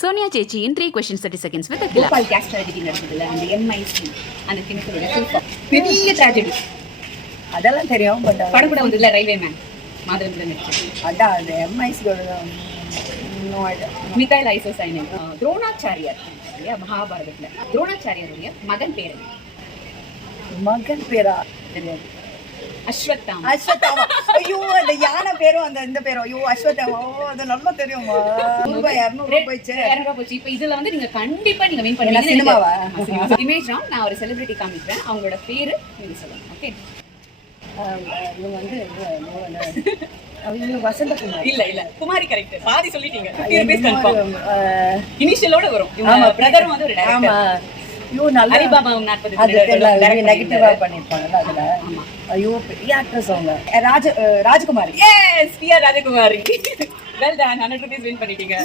சோனியா சேச்சியின் 3 questions 30 seconds with Akhila. Bhopal gas tragedy நடந்ததுல அந்த எம்ஐசி அந்த கிணத்தோட சூப்பர் பெரிய ட்ராஜடி அதெல்லாம் தெரியும். பட் படம் கூட வந்ததுல ரயில்வே மேன் மாதவன் நடிச்சது. அதான் அது எம்ஐசியோட இன்னும் மிகைல் ஐசோசைனிக் துரோணாச்சாரியார் இல்லையா மகாபாரதத்துல துரோணாச்சாரியாருடைய மகன் பேர் என்ன? மகன் பேரா தெரியாது. அஸ்வத்தாமா. அஸ்வத்தாமா. ஐயோ அந்த யானை பேரும் அந்த இந்த பேரும் ஐயோ அஸ்வத்தாமா. ஓ அது நல்லா தெரியுமா. ரூபாய் 200 போயிடுச்சு. 200 போச்சு. இப்போ இதுல வந்து நீங்க கண்டிப்பா நீங்க வின் என்ன பண்ணுவீங்க. சினிமாவா? இமேஜ் ராம் நான் ஒரு செலிபிரிட்டி காமிக்கிறேன். அவங்களோட பேரு நீங்க சொல்லுங்க. ஓகே. இவங்க வந்து இவங்க வசந்தகுமார். இல்ல குமாரி கரெக்ட். பாதி சொல்லிட்டீங்க. 50 rupees கன்ஃபார்ம். இனிஷியலோட வரும். இவங்க பிரதரும் வந்து ஒரு டைரக்டர். ஆமா. ஐயோ நல்ல அரிபாபா 40 அது நெகட்டிவா பண்ணிருப்பாங்கல்ல அதுல. ஐயோ பெரிய ஆக்ட்ரஸ் அவங்க. ராஜகுமாரி. எஸ் பிஆர் ராஜகுமாரி. வெல் டன் 100 rupees வின் பண்ணிட்டீங்க.